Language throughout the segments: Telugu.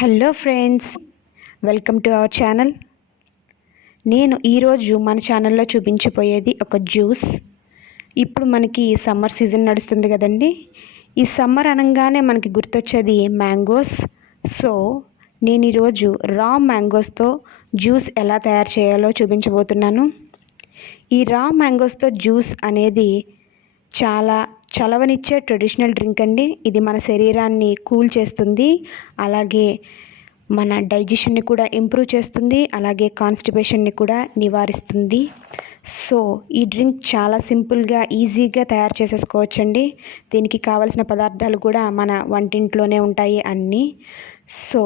Hello friends, welcome to our channel. నేను ఈరోజు మన ఛానల్లో చూపించబోయేది ఒక జ్యూస్. ఇప్పుడు మనకి సమ్మర్ సీజన్ నడుస్తుంది కదండి. ఈ సమ్మర్ అనగానే మనకి గుర్తొచ్చేది మ్యాంగోస్. సో నేను ఈరోజు రా మ్యాంగోస్తో జ్యూస్ ఎలా తయారు చేయాలో చూపించబోతున్నాను. ఈ రా మ్యాంగోస్తో జ్యూస్ అనేది చాలా చలవనిచ్చే ట్రెడిషనల్ డ్రింక్ అండి. ఇది మన శరీరాన్ని కూల్ చేస్తుంది, అలాగే మన డైజెషన్ని కూడా ఇంప్రూవ్ చేస్తుంది, అలాగే కాన్స్టిపేషన్ని కూడా నివారిస్తుంది. సో ఈ డ్రింక్ చాలా సింపుల్గా ఈజీగా తయారు చేసేసుకోవచ్చండి. దీనికి కావలసిన పదార్థాలు కూడా మన వంటింట్లోనే ఉంటాయి అన్నీ. సో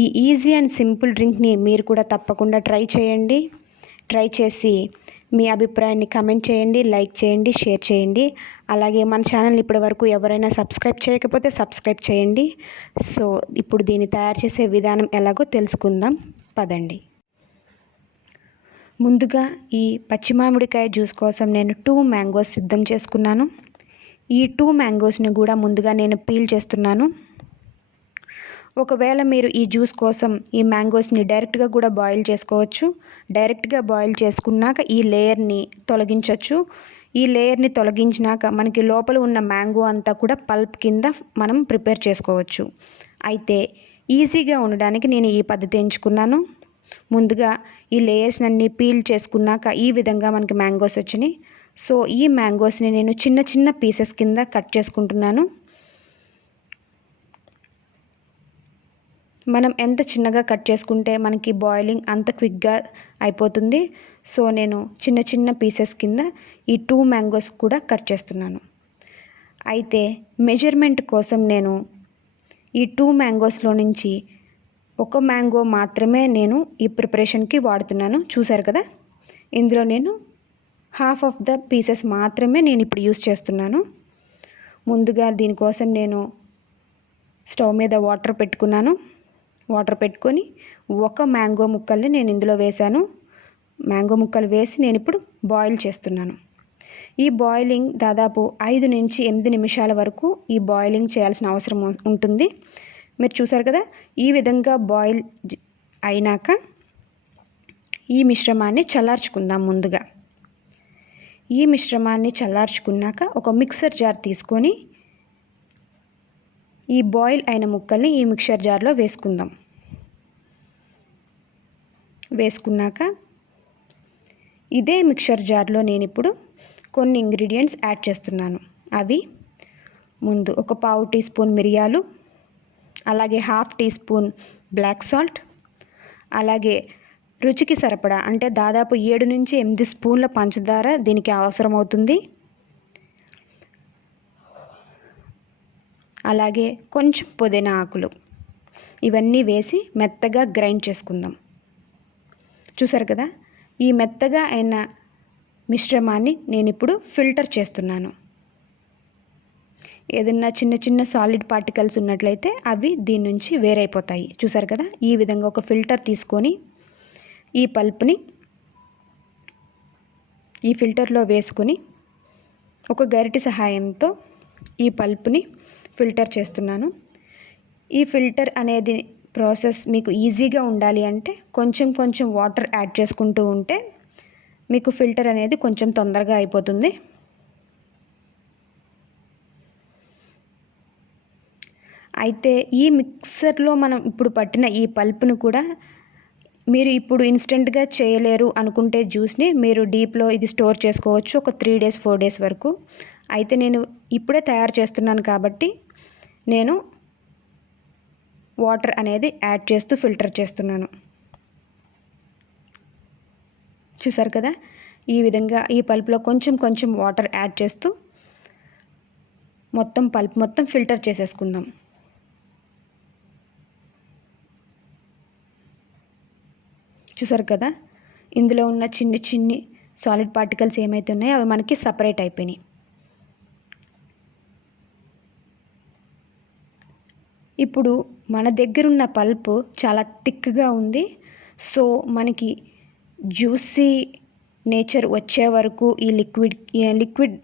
ఈ ఈజీ అండ్ సింపుల్ డ్రింక్ని మీరు కూడా తప్పకుండా ట్రై చేయండి. ట్రై చేసి మీ అభిప్రాయాన్ని కమెంట్ చేయండి, లైక్ చేయండి, షేర్ చేయండి. అలాగే మన ఛానల్ని ఇప్పటి వరకు ఎవరైనా సబ్స్క్రైబ్ చేయకపోతే సబ్స్క్రైబ్ చేయండి. సో ఇప్పుడు దీన్ని తయారు చేసే విధానం ఎలాగో తెలుసుకుందాం పదండి. ముందుగా ఈ పచ్చి మామిడికాయ జ్యూస్ కోసం నేను 2 మ్యాంగోస్ సిద్ధం చేసుకున్నాను. ఈ 2 మ్యాంగోస్ని కూడా ముందుగా నేను పీల్ చేస్తున్నాను. ఒకవేళ మీరు ఈ జ్యూస్ కోసం ఈ మ్యాంగోస్ని డైరెక్ట్గా కూడా బాయిల్ చేసుకోవచ్చు. డైరెక్ట్గా బాయిల్ చేసుకున్నాక ఈ లేయర్ని తొలగించవచ్చు. ఈ లేయర్ని తొలగించినాక మనకి లోపల ఉన్న మ్యాంగో అంతా కూడా పల్ప్ కింద మనం ప్రిపేర్ చేసుకోవచ్చు. అయితే ఈజీగా ఉండడానికి నేను ఈ పద్ధతి ఎంచుకున్నాను. ముందుగా ఈ లేయర్స్ అన్నీ పీల్ చేసుకున్నాక ఈ విధంగా మనకి మ్యాంగోస్ వచ్చినాయి. సో ఈ మ్యాంగోస్ని నేను చిన్న చిన్న పీసెస్ కింద కట్ చేసుకుంటున్నాను. మనం ఎంత చిన్నగా కట్ చేసుకుంటే మనకి బాయిలింగ్ అంత క్విక్గా అయిపోతుంది. సో నేను చిన్న చిన్న పీసెస్ కింద ఈ 2 మ్యాంగోస్ కూడా కట్ చేస్తున్నాను. అయితే మెజర్మెంట్ కోసం నేను ఈ 2 మ్యాంగోస్లో నుంచి 1 మ్యాంగో మాత్రమే నేను ఈ ప్రిపరేషన్కి వాడుతున్నాను. చూసారు కదా, ఇందులో నేను హాఫ్ ఆఫ్ ద పీసెస్ మాత్రమే నేను ఇప్పుడు యూస్ చేస్తున్నాను. ముందుగా దీనికోసం నేను స్టవ్ మీద వాటర్ పెట్టుకున్నాను. వాటర్ పెట్టుకొని 1 మ్యాంగో ముక్కల్ని నేను ఇందులో వేశాను. మ్యాంగో ముక్కలు వేసి నేను ఇప్పుడు బాయిల్ చేస్తున్నాను. ఈ బాయిలింగ్ దాదాపు 5 నుంచి 8 నిమిషాల వరకు ఈ బాయిలింగ్ చేయాల్సిన అవసరం ఉంటుంది. మీరు చూసారు కదా, ఈ విధంగా బాయిల్ అయినాక ఈ మిశ్రమాన్ని చల్లార్చుకుందాం. ముందుగా ఈ మిశ్రమాన్ని చల్లార్చుకున్నాక ఒక మిక్సర్ జార్ తీసుకొని ఈ బాయిల్ అయిన ముక్కల్ని ఈ మిక్సర్ జార్లో వేసుకున్నాక ఇదే మిక్సర్ జార్లో నేను ఇప్పుడు కొన్ని ఇంగ్రీడియంట్స్ యాడ్ చేస్తున్నాను. అవి ముందు 1 పావు టీ స్పూన్ మిరియాలు, అలాగే 1/2 టీ స్పూన్ బ్లాక్ సాల్ట్, అలాగే రుచికి సరిపడా అంటే దాదాపు 7 నుంచి 8 స్పూన్ల పంచదార దీనికి అవసరమవుతుంది. అలాగే కొంచెం పుదీనా ఆకులు, ఇవన్నీ వేసి మెత్తగా గ్రైండ్ చేసుకుందాం. చూసారు కదా, ఈ మెత్తగా అయిన మిశ్రమాన్ని నేను ఇప్పుడు ఫిల్టర్ చేస్తున్నాను. ఏదన్నా చిన్న చిన్న సాలిడ్ పార్టికల్స్ ఉన్నట్లయితే అవి దీని నుంచి వేరైపోతాయి. చూసారు కదా, ఈ విధంగా ఒక ఫిల్టర్ తీసుకొని ఈ పల్ప్ని ఈ ఫిల్టర్లో వేసుకొని ఒక గరిటె సహాయంతో ఈ పల్ప్ని ఫిల్టర్ చేస్తున్నాను. ఈ ఫిల్టర్ అనేది ప్రాసెస్ మీకు ఈజీగా ఉండాలి అంటే కొంచెం కొంచెం వాటర్ యాడ్ చేసుకుంటూ ఉంటే మీకు ఫిల్టర్ అనేది కొంచెం తొందరగా అయిపోతుంది. అయితే ఈ మిక్సర్లో మనం ఇప్పుడు పట్టిన ఈ పల్ప్ను కూడా మీరు ఇప్పుడు ఇన్స్టెంట్గా చేయలేరు అనుకుంటే జ్యూస్ని మీరు డీప్లో ఇది స్టోర్ చేసుకోవచ్చు ఒక 3 డేస్ 4 డేస్ వరకు. అయితే నేను ఇప్పుడే తయారు చేస్తున్నాను కాబట్టి నేను వాటర్ అనేది యాడ్ చేస్తూ ఫిల్టర్ చేస్తున్నాను. చూసారు కదా, ఈ విధంగా ఈ పల్ప్లో కొంచెం కొంచెం వాటర్ యాడ్ చేస్తూ మొత్తం పల్ప్ మొత్తం ఫిల్టర్ చేసేసుకుందాం. చూసారు కదా, ఇందులో ఉన్న చిన్ని చిన్ని సాలిడ్ పార్టికల్స్ ఏమైతే ఉన్నాయో అవి మనకి సపరేట్ అయిపోయినాయి. ఇప్పుడు మన దగ్గరున్న పల్ప్ చాలా థిక్గా ఉంది. సో మనకి జ్యూసీ నేచర్ వచ్చే వరకు ఈ లిక్విడ్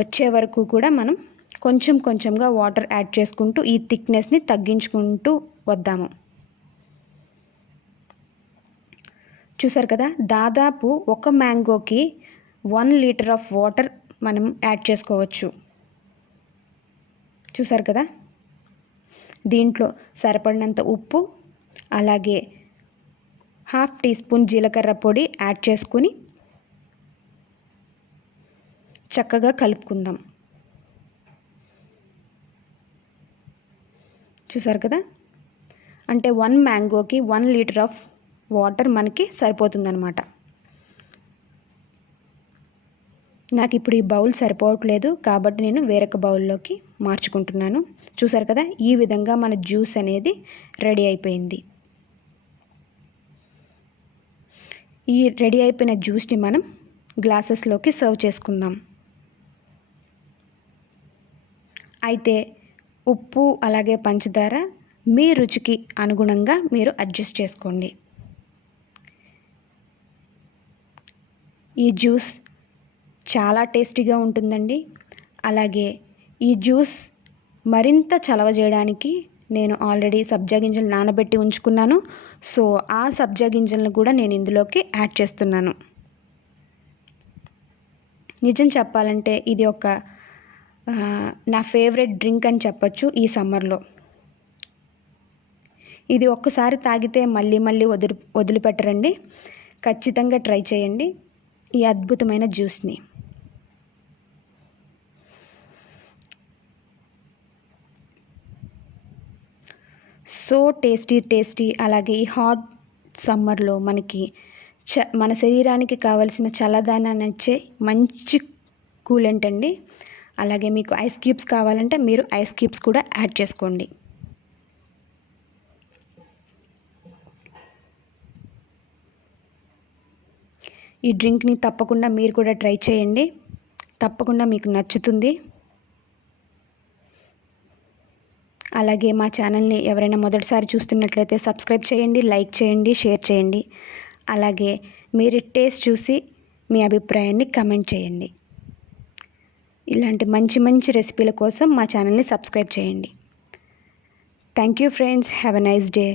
వచ్చే వరకు కూడా మనం కొంచెం కొంచెంగా వాటర్ యాడ్ చేసుకుంటూ ఈ థిక్నెస్ని తగ్గించుకుంటూ వద్దాము. చూసారు కదా, దాదాపు ఒక మ్యాంగోకి 1 లీటర్ ఆఫ్ వాటర్ మనం యాడ్ చేసుకోవచ్చు. చూసారు కదా, దీంట్లో సరిపడినంత ఉప్పు, అలాగే 1/2 టీ స్పూన్ జీలకర్ర పొడి యాడ్ చేసుకుని చక్కగా కలుపుకుందాం. చూసారు కదా, అంటే 1 మ్యాంగోకి 1 లీటర్ ఆఫ్ వాటర్ మనకి సరిపోతుందన్నమాట. నాకు ఇప్పుడు ఈ బౌల్ సరిపోవట్లేదు కాబట్టి నేను వేరొక బౌల్లోకి మార్చుకుంటున్నాను. చూసారు కదా, ఈ విధంగా మన జ్యూస్ అనేది రెడీ అయిపోయింది. ఈ రెడీ అయిపోయిన జ్యూస్ని మనం గ్లాసెస్లోకి సర్వ్ చేసుకుందాం. అయితే ఉప్పు అలాగే పంచదార మీ రుచికి అనుగుణంగా మీరు అడ్జస్ట్ చేసుకోండి. ఈ జ్యూస్ చాలా టేస్టీగా ఉంటుందండి. అలాగే ఈ జ్యూస్ మరింత చలవ చేయడానికి నేను ఆల్రెడీ సబ్జా గింజలు నానబెట్టి ఉంచుకున్నాను. సో ఆ సబ్జా గింజలను కూడా నేను ఇందులోకి యాడ్ చేస్తున్నాను. నిజం చెప్పాలంటే ఇది ఒక నా ఫేవరెట్ డ్రింక్ అని చెప్పొచ్చు ఈ సమ్మర్లో. ఇది ఒక్కసారి తాగితే మళ్ళీ మళ్ళీ వదిలిపెట్టరండి. ఖచ్చితంగా ట్రై చేయండి ఈ అద్భుతమైన జ్యూస్ని. So tasty. అలాగే ఈ హాట్ సమ్మర్లో మనకి మన శరీరానికి కావలసిన చల్లదనాన్ని ఇచ్చే మంచి కూలెంట్ అండి. అలాగే మీకు ఐస్ క్యూబ్స్ కావాలంటే మీరు ఐస్ క్యూబ్స్ కూడా యాడ్ చేసుకోండి. ఈ డ్రింక్ని తప్పకుండా మీరు కూడా ట్రై చేయండి. తప్పకుండా మీకు నచ్చుతుంది. అలాగే మా ఛానల్ని ఎవరైనా మొదటిసారి చూస్తున్నట్లయితే సబ్స్క్రైబ్ చేయండి, లైక్ చేయండి, షేర్ చేయండి. అలాగే మీరు టేస్ట్ చూసి మీ అభిప్రాయాన్ని కమెంట్ చేయండి. ఇలాంటి మంచి రెసిపీల కోసం మా ఛానల్ని సబ్స్క్రైబ్ చేయండి. Thank you friends. Have a nice day.